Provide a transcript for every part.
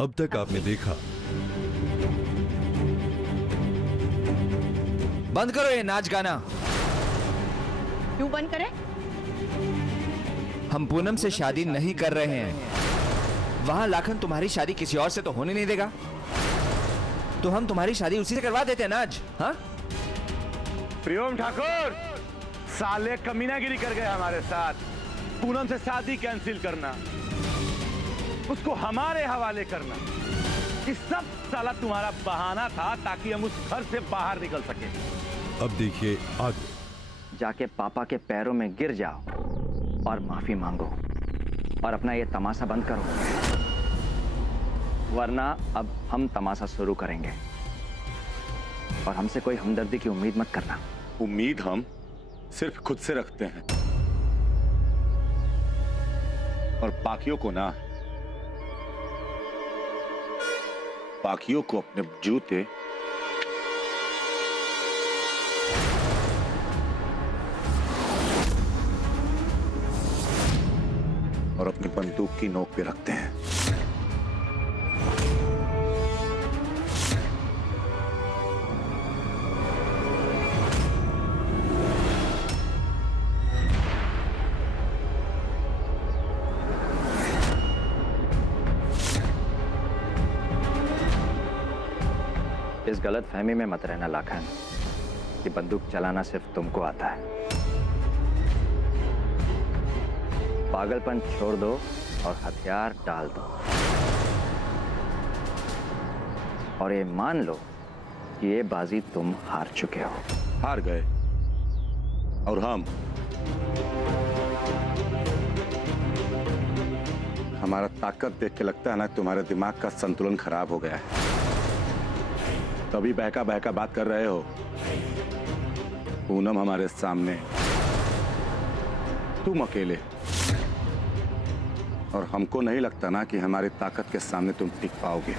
अब तक आपने देखा। बंद करो ये नाच गाना। क्यों बंद करें? हम पूनम से शादी नहीं कर रहे हैं। वहां लाखन तुम्हारी शादी किसी और से तो होने नहीं देगा, तो हम तुम्हारी शादी उसी से करवा देते हैं ना आज। हाँ प्रियम ठाकुर साले कमीनागिरी कर गए हमारे साथ। पूनम से शादी कैंसिल करना, उसको हमारे हवाले करना, ये सब साला तुम्हारा बहाना था ताकि हम उस घर से बाहर निकल सके। अब देखिए आगे। जाके पापा के पैरों में गिर जाओ और माफी मांगो और अपना ये तमाशा बंद करो, वरना अब हम तमाशा शुरू करेंगे और हमसे कोई हमदर्दी की उम्मीद मत करना। उम्मीद हम सिर्फ खुद से रखते हैं और बाकियों को ना, बाकियों को अपने जूते और अपनी बंदूक की नोक पे रखते हैं। इस गलत फहमी में मत रहना लाखन कि बंदूक चलाना सिर्फ तुमको आता है। पागलपन छोड़ दो और हथियार डाल दो और ये मान लो कि ये बाजी तुम हार चुके हो। हार गए और हम, हमारा ताकत देख के लगता है ना तुम्हारे दिमाग का संतुलन खराब हो गया है, तभी बहका बहका बात कर रहे हो। पूनम हमारे सामने, तुम अकेले, और हमको नहीं लगता ना कि हमारी ताकत के सामने तुम टिक पाओगे।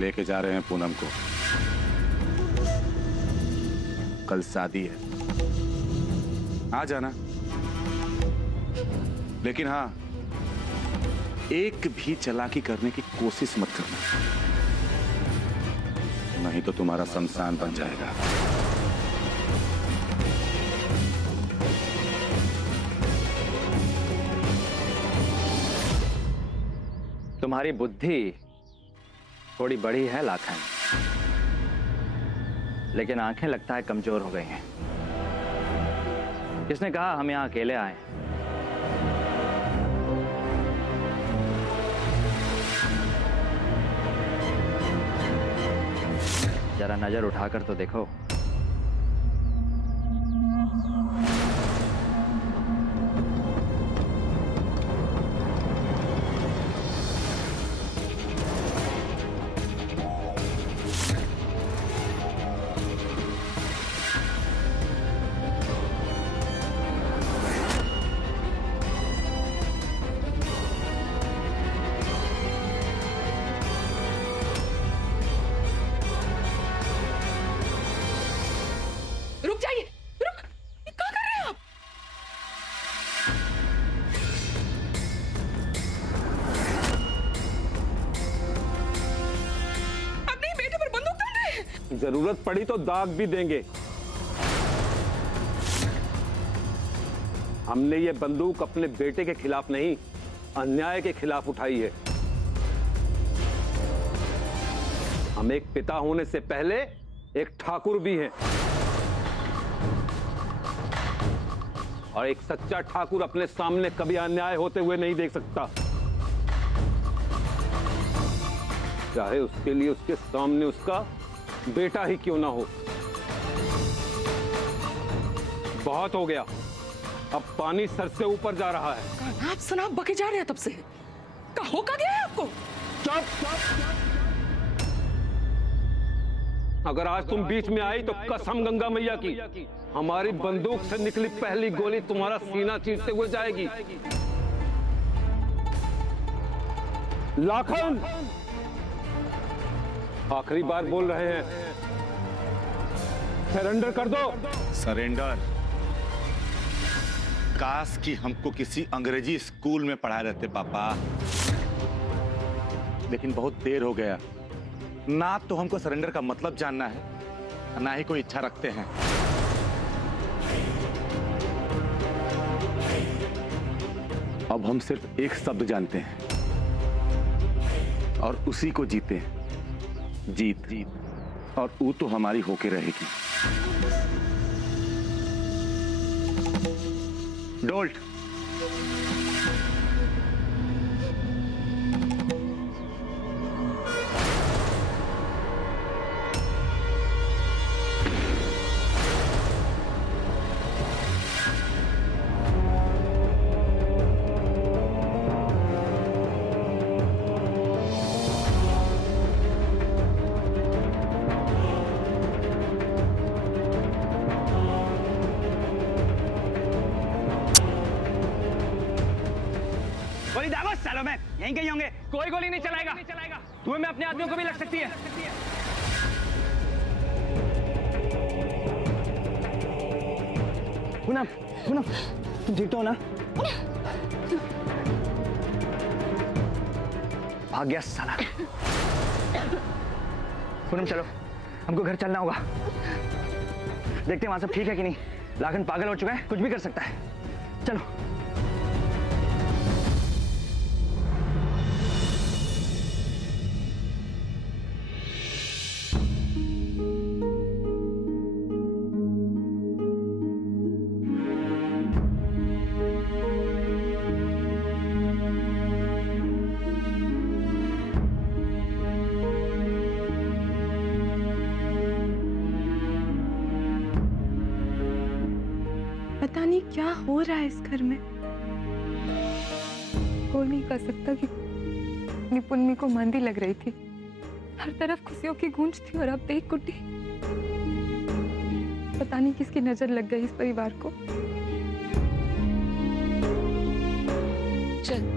लेके जा रहे हैं पूनम को, कल शादी है, आ जाना। लेकिन हाँ, एक भी चालाकी करने की कोशिश मत करना, नहीं तो तुम्हारा शमशान बन जाएगा। तुम्हारी बुद्धि थोड़ी बड़ी है लाखन, लेकिन आंखें लगता है कमजोर हो गई हैं। किसने कहा हम यहां अकेले आए? जरा नजर उठाकर तो देखो। रुक जाइए, रुक, ये क्या कर रहे हैं आप? अपने बेटे पर बंदूक तान रहे हैं। जरूरत पड़ी तो दाग भी देंगे। हमने ये बंदूक अपने बेटे के खिलाफ नहीं, अन्याय के खिलाफ उठाई है। हम एक पिता होने से पहले एक ठाकुर भी हैं, और एक सच्चा ठाकुर अपने सामने कभी अन्याय होते हुए नहीं देख सकता, चाहे उसके लिए उसके सामने उसका बेटा ही क्यों ना हो। बहुत हो गया, अब पानी सर से ऊपर जा रहा है। आप सनाब बके जा रहे हैं तब से। कहो का गया है आपको? अगर आज तुम बीच में आई तो कसम गंगा मैया की, हमारी बंदूक से निकली पहली गोली तुम्हारा सीना चीरते हुए जाएगी। लाखन, आखिरी बार बोल रहे हैं, सरेंडर कर दो। सरेंडर? काश कि हमको किसी अंग्रेजी स्कूल में पढ़ाए रहते पापा, लेकिन बहुत देर हो गया। ना तो हमको सरेंडर का मतलब जानना है, ना ही कोई इच्छा रखते हैं। अब हम सिर्फ एक शब्द जानते हैं और उसी को जीते हैं। जीत जीत, और वो तो हमारी होके रहेगी। डोल्ट। गोली दागो सालों में, यहीं कहीं होंगे। कोई गोली नहीं चलाएगा। तुम्हें में अपने आदमियों को भी लग सकती है। पूनम, पूनम, तुम ठीक तो हो ना? भाग गया साला। पूनम चलो, हमको घर चलना होगा। देखते हैं वहां सब ठीक है कि नहीं। लाखन पागल हो चुका है, कुछ भी कर सकता है। चलो। पता नहीं क्या हो रहा है इस घर में। कोई नहीं कह सकता कि निपुन्नी को मंदी लग रही थी। हर तरफ खुशियों की गूंज थी और अब देख कुट्टी। पता नहीं किसकी नजर लग गई इस परिवार को। चल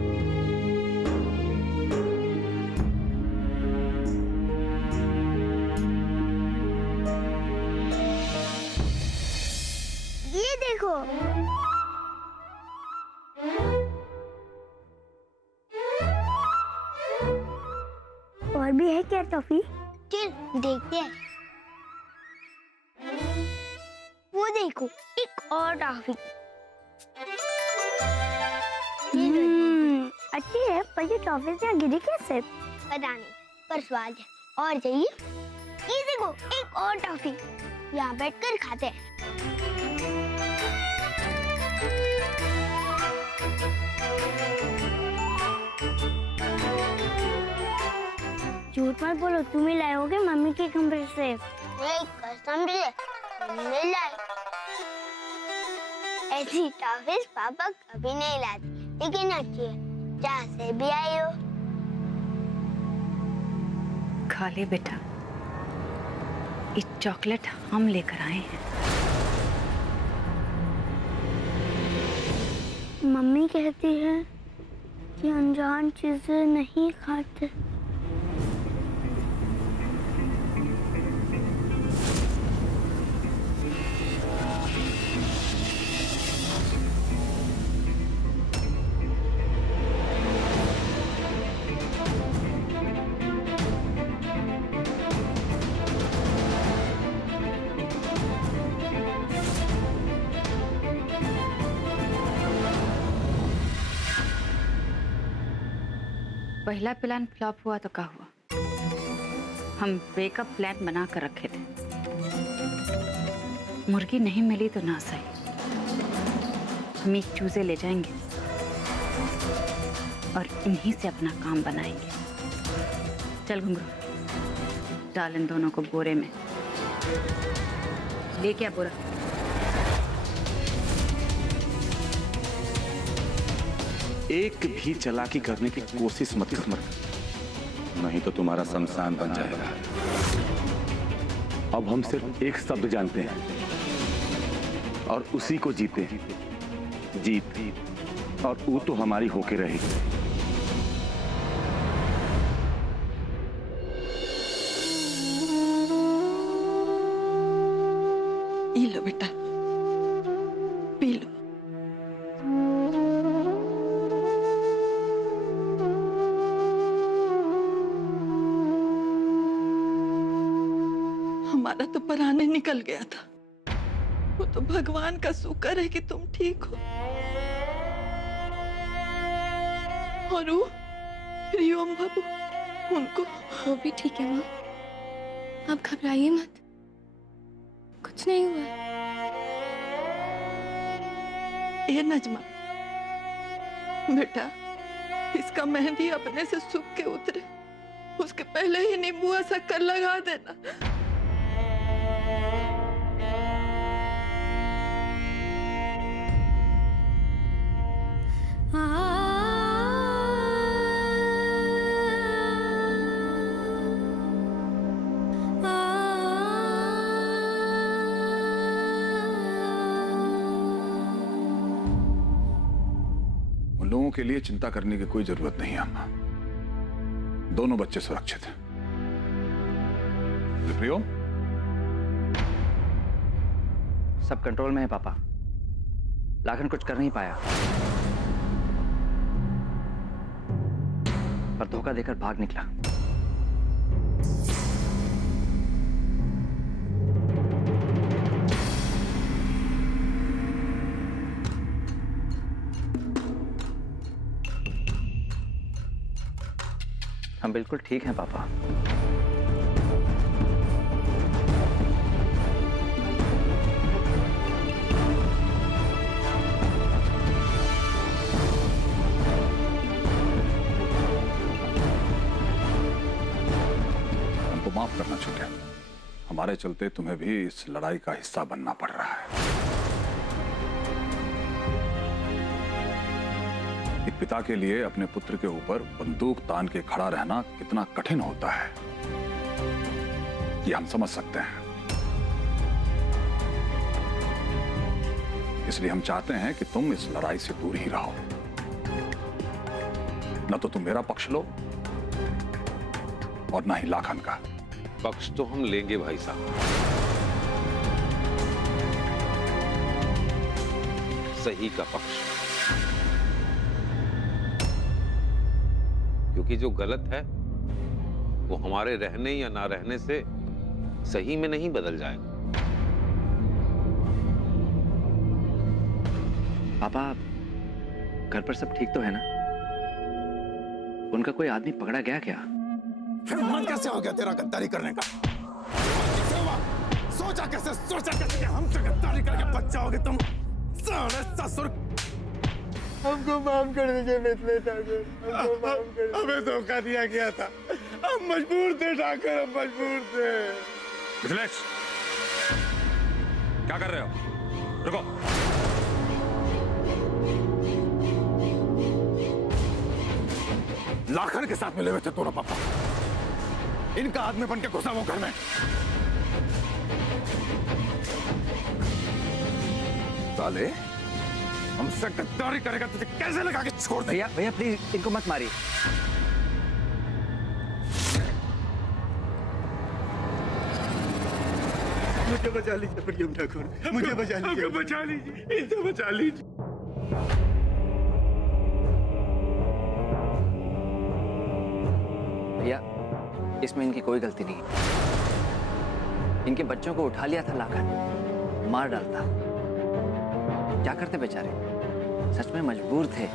ये देखो, और भी है क्या टॉफी? चल देखते हैं। वो देखो, एक और टॉफी। अच्छी है, पर ये टॉफी से गिरी कैसे? पता नहीं, पर स्वाद है। और चाहिए? ये देखो, एक और टॉफी। यहाँ बैठकर खाते हैं। झूठ मत बोलो, तुम ही लाए होगे मम्मी के कमरे से। कसम से नहीं लाई। ऐसी टॉफीज पापा कभी नहीं लाते, लेकिन अच्छी है। जहाँ से भी आई हो। खा ले बेटा, ये चॉकलेट हम लेकर आए हैं। मम्मी कहती है कि अनजान चीजें नहीं खाते। पहला प्लान फ्लॉप हुआ तो क्या हुआ? हम बैकअप प्लान बना कर रखे थे। मुर्गी नहीं मिली तो ना सही, हम ये चूजे ले जाएंगे और इन्हीं से अपना काम बनाएंगे। चल घुंघरू, डाल इन दोनों को बोरे में। ले क्या बोरा? एक भी चालाकी करने की कोशिश मत कर, नहीं तो तुम्हारा शमशान बन जाएगा। अब हम सिर्फ एक शब्द जानते हैं और उसी को जीते हैं। जीत, और वो तो हमारी होके रहेगी। ये लो बेटा, पी लो। हमारा तो पराने निकल गया था। वो तो भगवान का शुक्र है कि तुम ठीक हो। और वो प्रियम बाबू, उनको वो भी ठीक है माँ, आप घबराइए मत, कुछ नहीं हुआ। ये नजमा बेटा, इसका मेहंदी अपने से सूख के उतरे, उसके पहले ही नींबू शक्कर लगा देना। उन लोगों के लिए चिंता करने की कोई जरूरत नहीं है अम्मा। दोनों बच्चे सुरक्षित हैं। प्रियो, सब कंट्रोल में है पापा। लाखन कुछ कर नहीं पाया, पर धोखा देकर भाग निकला। हम बिल्कुल ठीक हैं पापा। हमको माफ करना छोटे। हमारे चलते तुम्हें भी इस लड़ाई का हिस्सा बनना पड़ रहा है। एक पिता के लिए अपने पुत्र के ऊपर बंदूक तान के खड़ा रहना कितना कठिन होता है, ये हम समझ सकते हैं। इसलिए हम चाहते हैं कि तुम इस लड़ाई से दूर ही रहो। न तो तुम मेरा पक्ष लो और ना ही लाखन का। पक्ष तो हम लेंगे भाई साहब, सही का पक्ष, क्योंकि जो गलत है वो हमारे रहने या ना रहने से सही में नहीं बदल जाएगा। पापा, घर पर सब ठीक तो है ना? उनका कोई आदमी पकड़ा गया क्या? फिर मन कैसे हो गया तेरा गद्दारी करने का? कैसे हुआ? सोचा कैसे कि हमसे गद्दारी करके बच जाओगे तुम? साले ससुर! हमको माफ कर दीजिए मिथिलेश ठाकुर, हमको माफ कर दीजिए। हमें धोखा दिया गया था, हम मजबूर थे ठाकुर, हम मजबूर थे। मिथिलेश, क्या कर रहे हो? रुको। लाखन के साथ मिले हुए थे तोरा पापा, इनका आदमी बन के घुसा वो घर में। साले, हमसे गद्दारी करेगा, तुझे कैसे लगा के छोड़ दे? भैया भैया प्लीज इनको मत मारिए। मुझे बचा लीजिए प्रियम ठाकुर, मुझे बचा लीजिए, बचा लीजिए, इसे बचा लीजिए। भैया, इसमें इनकी कोई गलती नहीं है। इनके बच्चों को उठा लिया था लाखन, मार डालता। क्या करते बेचारे, सच में मजबूर थे।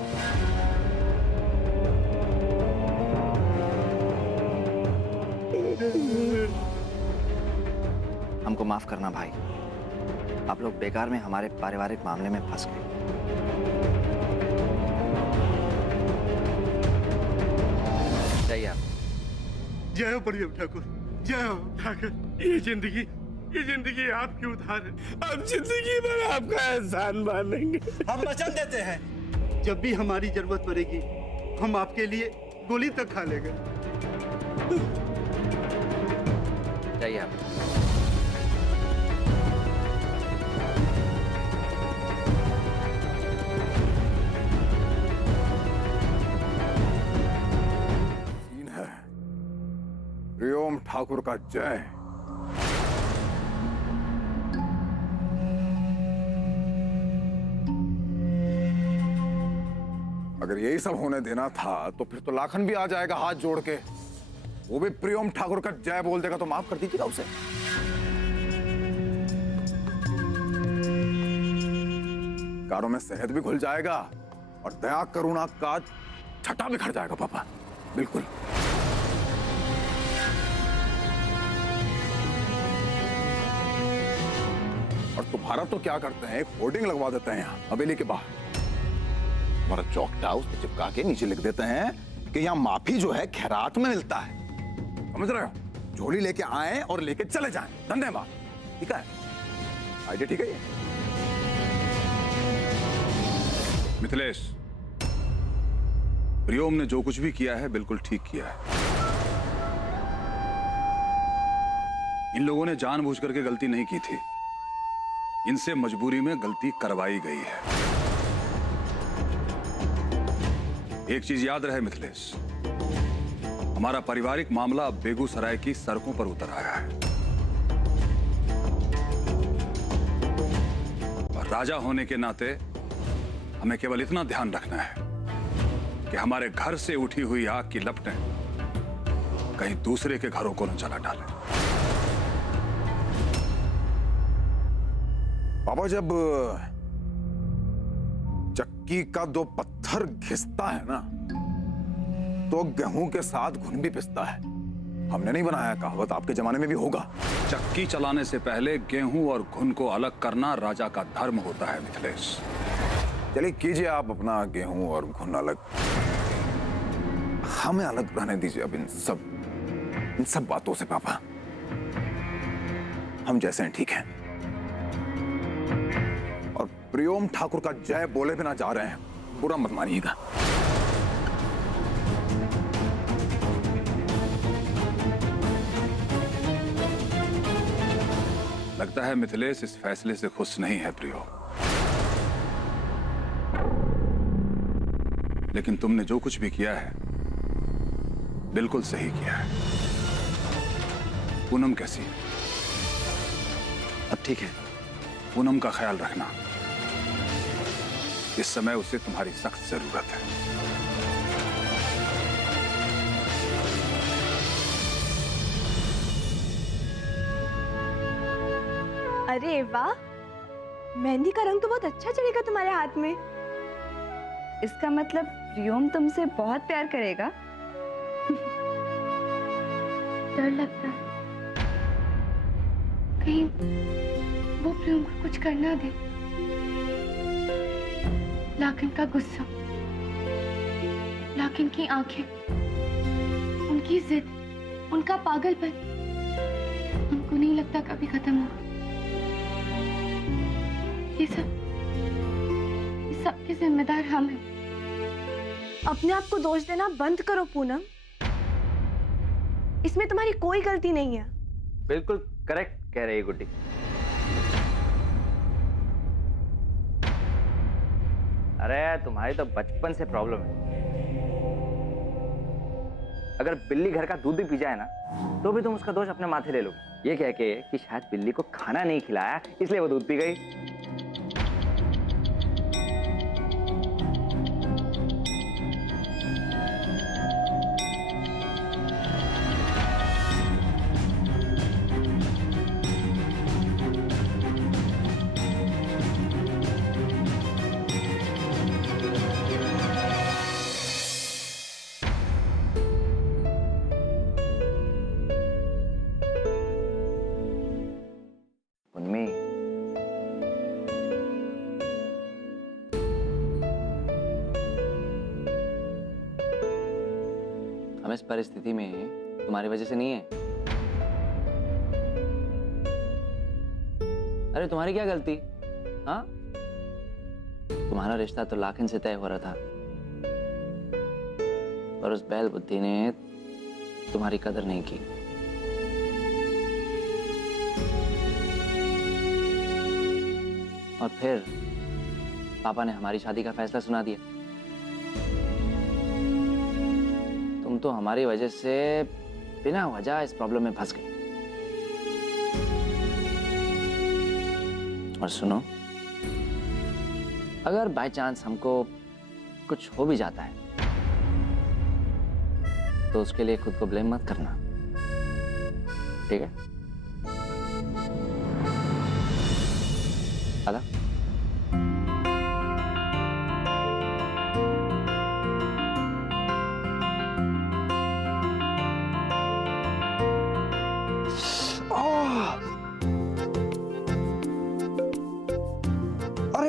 हमको माफ करना भाई, आप लोग बेकार में हमारे पारिवारिक मामले में फंस गए। जाइए आप। जय हो प्रियम ठाकुर, जय हो ठाकुर। ये जिंदगी आपकी उधार है, हम जिंदगी भर आपका एहसान मानेंगे। हम वचन देते हैं, जब भी हमारी जरूरत पड़ेगी हम आपके लिए गोली तक खा लेंगे। जाइए आप। सीन है प्रियम ठाकुर का जय। अगर यही सब होने देना था तो फिर तो लाखन भी आ जाएगा हाथ जोड़ के, वो भी प्रियम ठाकुर का जय बोल देगा तो माफ कर दीजिएगा उसे। संस्कारों में सेहत भी घुल जाएगा और दया करुणा का छटा बिखर जाएगा पापा, बिल्कुल। और तुम्हारा तो क्या करते हैं, एक होर्डिंग लगवा देते हैं यहाँ हवेली के बाहर, हमारा चौकटा उस पर चिपका के नीचे लिख देते हैं कि यहाँ माफी जो है खैरात में मिलता है। समझ रहे हो? झोली लेके आए और लेके चले जाएं। धन्यवाद। ठीक है, आइडिया ठीक है ये? मिथिलेश, प्रियोम ने जो कुछ भी किया है बिल्कुल ठीक किया है। इन लोगों ने जानबूझ करके गलती नहीं की थी, इनसे मजबूरी में गलती करवाई गई है। एक चीज याद रहे मिथिलेश, हमारा पारिवारिक मामला अब बेगूसराय की सड़कों पर उतर आया है और राजा होने के नाते हमें केवल इतना ध्यान रखना है कि हमारे घर से उठी हुई आग की लपटें कहीं दूसरे के घरों को न जला डालें। पापा, जब चक्की का दो पत्थर घिसता है ना तो गेहूं के साथ घुन भी पिसता है। हमने नहीं बनाया, कहावत आपके जमाने में भी होगा। चक्की चलाने से पहले गेहूं और घुन को अलग करना राजा का धर्म होता है मिथिलेश। चलिए कीजिए आप अपना गेहूं और घुन अलग, हमें अलग रहने दीजिए अब इन सब बातों से पापा। हम जैसे हैं ठीक हैं। और प्रियोम ठाकुर का जय बोले बिना जा रहे हैं, बुरा मत मानिएगा। लगता है मिथिलेश इस फैसले से खुश नहीं है प्रियो, लेकिन तुमने जो कुछ भी किया है बिल्कुल सही किया है। पूनम कैसी है? अब ठीक है। पूनम का ख्याल रखना, इस समय उसे तुम्हारी सख्त जरूरत है। अरे वाह, मेहंदी का रंग तो बहुत अच्छा चढ़ेगा तुम्हारे हाथ में। इसका मतलब प्रियोम तुमसे बहुत प्यार करेगा। डर लगता है कहीं वो प्रियोम को कुछ करना दे। लाकिन का गुस्सा, लाकिन की आंखें, उनकी जिद, उनका पागलपन, उनको नहीं लगता कभी खत्म होगा। ये सब के जिम्मेदार हम हैं। अपने आप को दोष देना बंद करो पूनम, इसमें तुम्हारी कोई गलती नहीं है। बिल्कुल करेक्ट कह रही है गुड्डी। अरे तुम्हारी तो बचपन से प्रॉब्लम है। अगर बिल्ली घर का दूध भी पी जाए ना तो भी तुम उसका दोष अपने माथे ले लो, ये कह के कि शायद बिल्ली को खाना नहीं खिलाया इसलिए वो दूध पी गई। हम इस परिस्थिति में तुम्हारी वजह से नहीं है। अरे तुम्हारी क्या गलती? हाँ, तुम्हारा रिश्ता तो लाखन से तय हो रहा था और उस बैल बुद्धि ने तुम्हारी कदर नहीं की। और फिर पापा ने हमारी शादी का फैसला सुना दिया। तुम तो हमारी वजह से बिना वजह इस प्रॉब्लम में फंस गई। और सुनो, अगर बाय चांस हमको कुछ हो भी जाता है तो उसके लिए खुद को ब्लेम मत करना, ठीक है? आदा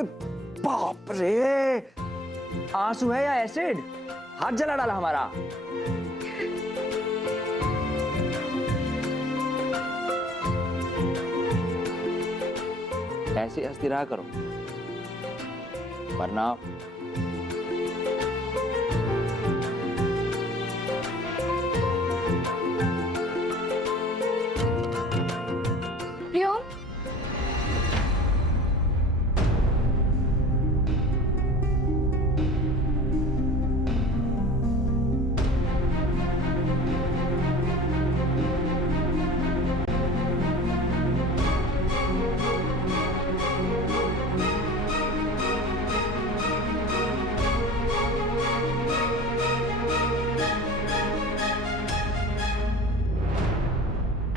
बाप रे, आंसू है या एसिड? हाथ जला डाला हमारा। ऐसे हंसती रहा करो, वरना प्रियम,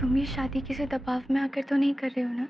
तुम ये शादी किसी दबाव में आकर तो नहीं कर रहे हो ना?